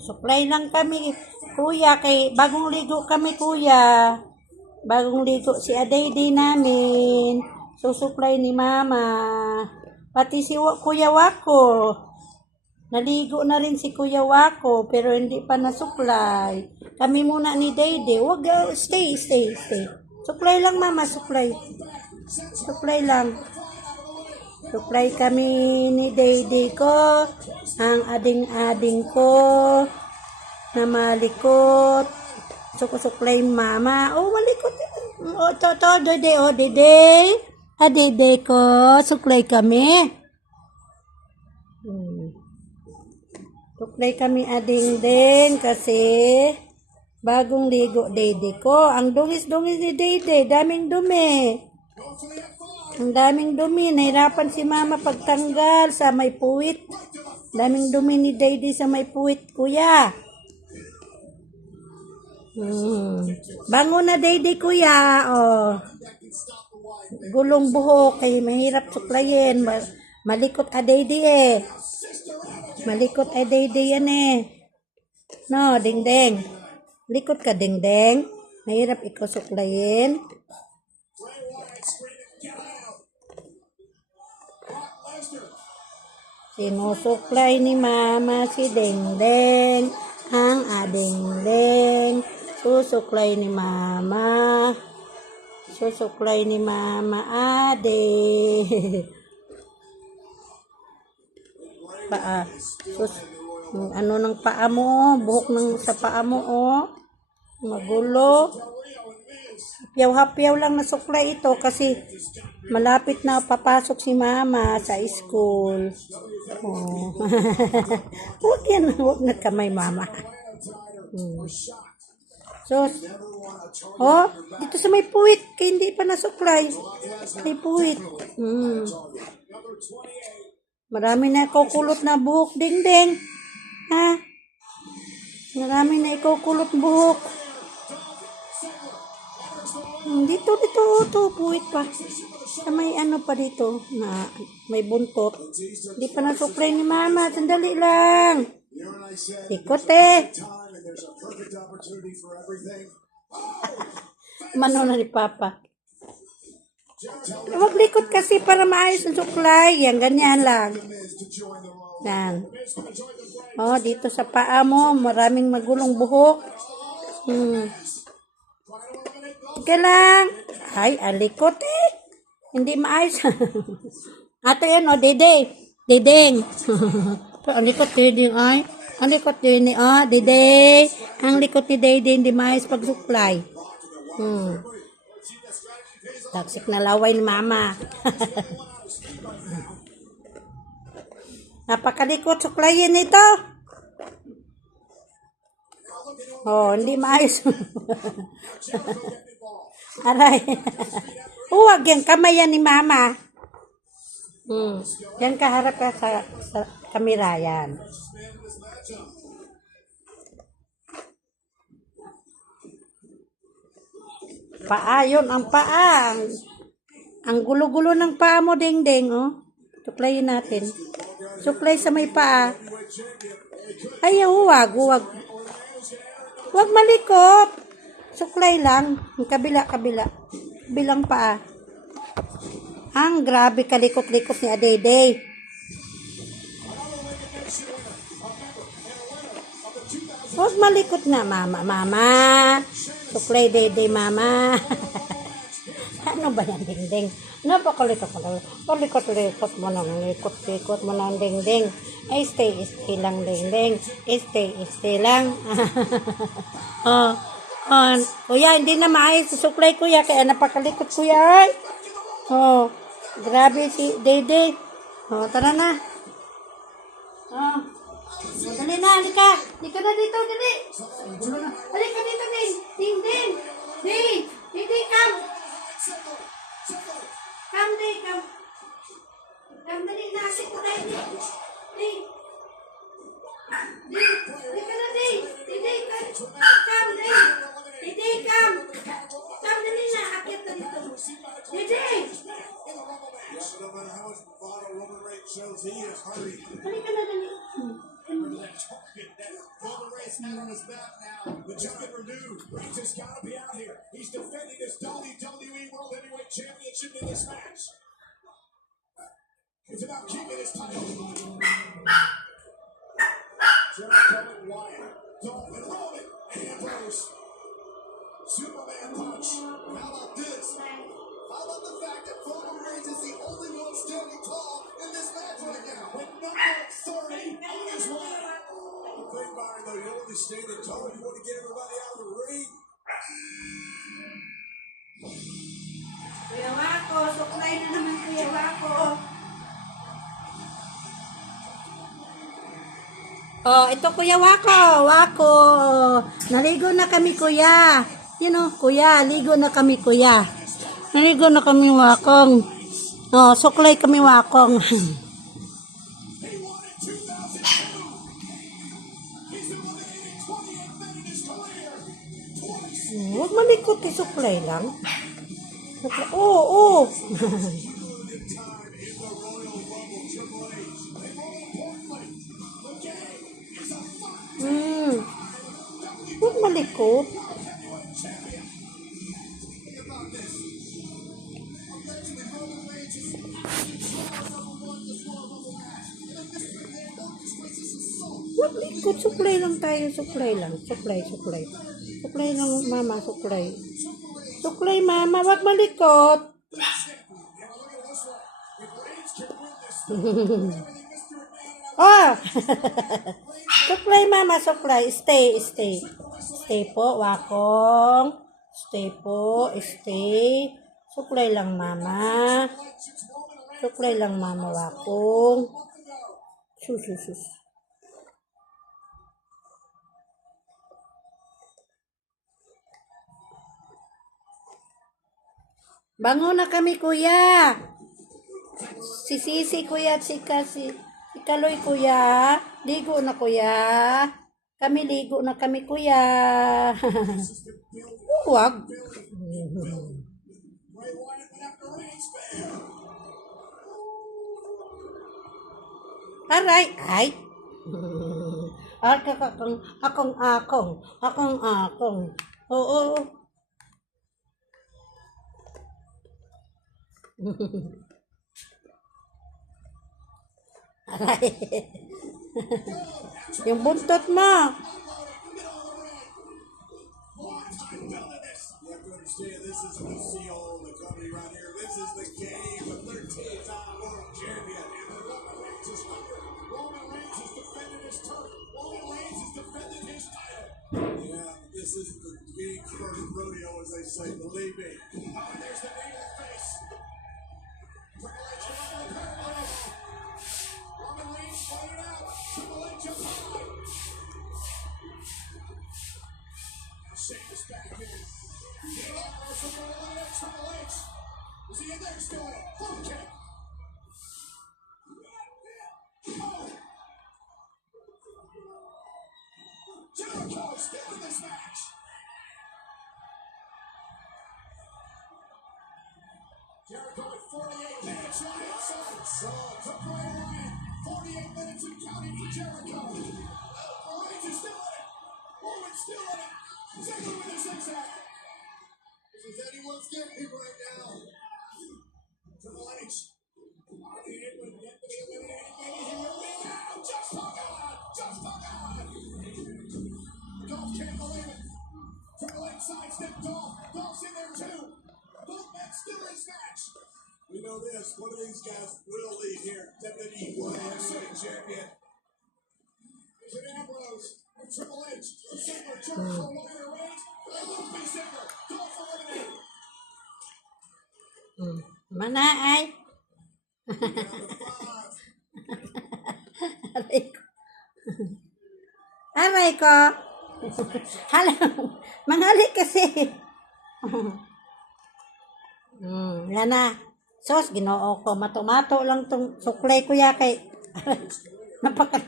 Supply lang kami, kuya, kay bagong ligo kami, kuya. Bagong ligo si Adayday namin. Susupply ni mama. Pati si Kuya Wako. Naligo na rin si Kuya Wako, pero hindi pa na-supply. Kami muna ni Dayday. Wag, stay. Supply lang, mama, supply. Supply lang. Supply kami ni Dayday ko. Ang ading-ading ko na malikot. Supply mama. Oh, malikot. Oh, Dayday. Oh, Dayday. Dayday ko. Supply kami. Supply kami ading din kasi bagong ligo Dayday ko. Ang dungis-dungis ni Dayday. Daming dumi. Ang daming dumi. Nahirapan si mama pagtanggal sa may puwit. Daming dumi ni Dayday sa may puwit, kuya. Bango na Dayday, kuya. Oh. Gulong buhok. Kaya mahirap suklayin. Malikot Dayday eh. Malikot Dayday yan eh. No, ding-ding. Likot ka, ding-ding. Mahirap ikaw suklayin. Sinusuklay ni mama si ding-ding. Ang ading-ding. Susuklay ni mama. Susuklay ni mama ade. Paa. Ano ng paa mo? Buhok ng sa paa mo, oh. Magulo. Hapyaw-hapyaw lang na suklay ito kasi malapit na papasok si mama sa school. Oh. Huwag na kamay, mama. So, oh, dito sa may puwit, kaya hindi pa nasuklay. May puwit. Marami na ikukulot na buhok, ding-ding. Ha? Marami na ikukulot buhok. Dito, puwit pa. Sa may ano pa dito, na may buntot. Hindi pa nasuklay ni mama, sandali lang. Ikot eh. Mano na ni papa. Maglikot kasi para maayos ang suklay. Yan, ganyan lang. Yan. Oh, dito sa paa mo, maraming magulong buhok. Ika lang. Ay, alikot eh. Hindi maayos. Ato yan, oh, Dayday. Dayding. Alikot, Dayding, ay. Alikot din ni, oh, Dayday. Ang likot ni Dayday, hindi maayos pag-supply. Taksik na laway ni mama. Napakalikot suklayin ito. Oh, hindi maayos. Aray. Huwag yan, kamay yan ni mama. Yan kaharap ka sa kamera yan. Paa, yun, ang paa. Ang gulo-gulo ng paa mo, ding-ding, oh. Suklayin natin. Suklay sa may paa. Ay, huwag. Huwag malikot. Suklay lang. Kabila. Bilang paa. Ang grabe kalikot-likot ni Adayday. Huwag malikot na, mama. Suklay, Dayday, mama. Ano ba yan, ding-ding? Napakalikot mo. Palikot-likot mo nang likot-likot mo nang ding-ding. Ay, stay lang, ding-ding. Stay lang. Kuya, hindi na maayos sa suklay, kuya. Kaya napakalikot, kuya. Ay. Oh, grabe si Dayday. Oh, tara na. Oh. Dali na, halika. Halika na dito, dali. Halika dito, ding. Ding, come. Come. Come, dali na. Sit ko tayo, ding. Halika na, ding. Come, ding. Come. Come, dali na. Akit na dito. Ding. Halika na, dali. on his map now. The giant renewed. Reigns has got to be out here. He's defending his WWE World Heavyweight Championship in this match. It's about keeping his title. Jericho and Wyatt, Dolph and Roman, and Ambrose. Superman punch. How about this? How about the fact that Roman Reigns is the only one standing tall in this match right now? With number 30 on his way. The thing, Byron, though, you only standing tall. You want to get everybody out of the ring. Kuya Wako, suklay na naman Kuya Wako. Oh, ito Kuya Wako, Wako. Naligo na kami Kuya. Kuya, ligo na kami Kuya. Naligo na kami Wakong. Oh, suklay kami Wakong. Huwag malikot, suklay lang. Oo. Huwag malikot. Huwag likot, suklay lang tayo, suklay lang. Suklay lang, mama, suklay. Suklay, mama, huwag malikot. Oh! Suklay, mama, suklay. Stay. Stay po, Wakong. Stay po, stay. Suklay lang, mama. Suklay lang, mama, Wakong. Sus. Bango na kami, Kuya. Si Sisi, Kuya, at si Kaloy, Kuya. Ligo na, Kuya. Kami ligo na kami, Kuya. Huwag. Aray. Ay. Akong. Oo. Aray. Yung buntot mo. You have to understand, this isn't a seal the company right here. This is the game. The 13th-time world champion. And the Roman Reigns is under. Roman Reigns has defended his turf. Roman Reigns has defended his title. Yeah, this is the big first rodeo, as they say. Believe me. Oh, and there's the knee to the face. Triple H over the parallel. Roman Reigns fired out. Triple H up high. Sheamus back in. Triple H. Is he in there? Still in. Full kick. Jericho still in this match. Jericho at 48 minutes on inside. So, took away Ryan. 48 minutes and counting for Jericho. Reigns is still in it. Roman's still in it. Ziggler with a zigzag. This is anyone's game right now. Triple H. Eliminated, but yet to be eliminated. Maybe he will be now. Just hung on. Dolph can't believe it. Triple H sidestepped Dolph. Dolph's in there too. Both men still in this match. We know this. One of these guys will leave here. WWE World Heavyweight Champion. Is it Ambrose? Triple H, Ziggler, Jericho, Roman Reigns, Luke Ziggler, Dolph eliminated. Mana ay? Aray ko. Hala, manghali kasi. Yan na. Sos, ginoo ko. Mato-mato lang tong suklay ko ya kay. Napaka.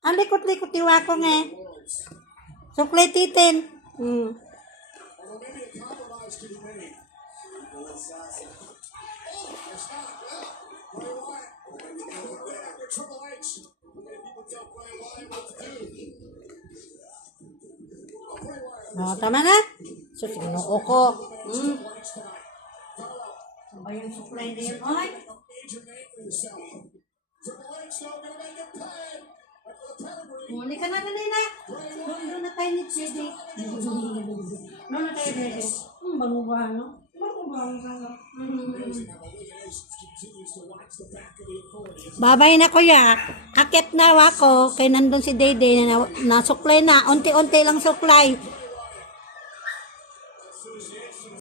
Ang likot-likot iwa ko nga. Suklay titin. Well, maybe a compromise could be made. Oh, it's not. Well, Bray Wyatt. Maybe they go back to Triple H. Maybe people tell Bray Wyatt what to do. No, tama na? So, sinuo ko. Ano ba yung supply na yun? Oy? Major name for yourself. Triple H though gonna make it pay. After the pedigree. Muli ka na na. Doon na tayo ni JD. Doon na tayo JD. Bango-bango. Bango-bango. Babay na kuya. Akit na ako. Kay nandun si Dede na nasuklay na. Unti-unti lang suklay.